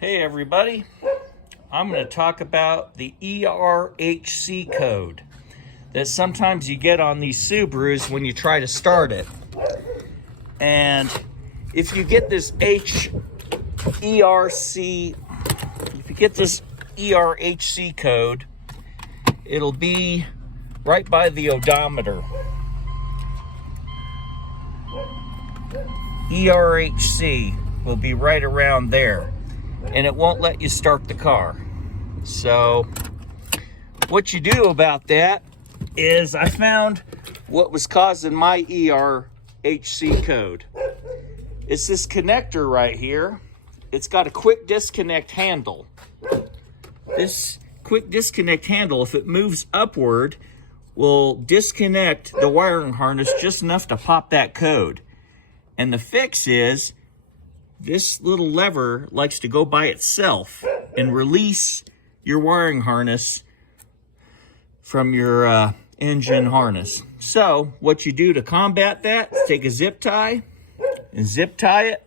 Hey everybody, I'm going to talk about the ERHC code that sometimes you get on these Subarus when you try to start it. And if you get this ERHC code, it'll be right by the odometer. ERHC will be right around there, and it won't let you start the car. So what you do about that is I found what was causing my ERHC code. It's this connector right here. It's got a quick disconnect handle. This quick disconnect handle, if it moves upward, will disconnect the wiring harness just enough to pop that code. And the fix is this little lever likes to go by itself and release your wiring harness from your engine harness. So what you do to combat that is take a zip tie and zip tie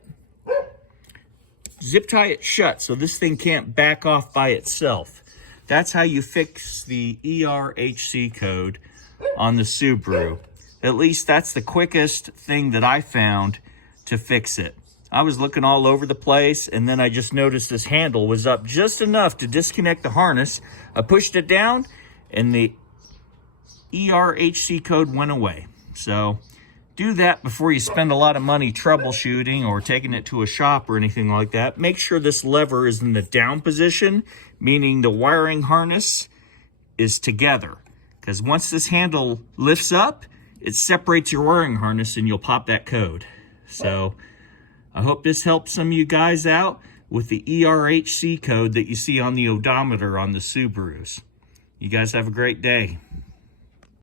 it shut so this thing can't back off by itself. That's how you fix the ERHC code on the Subaru. At least that's the quickest thing that I found to fix it. I was looking all over the place, and then I just noticed this handle was up just enough to disconnect the harness. I pushed it down, and the ERHC code went away. So do that before you spend a lot of money troubleshooting or taking it to a shop or anything like that. Make sure this lever is in the down position, meaning the wiring harness is together. Because once this handle lifts up, it separates your wiring harness and you'll pop that code. So I hope this helps some of you guys out with the ERHC code that you see on the odometer on the Subarus. You guys have a great day.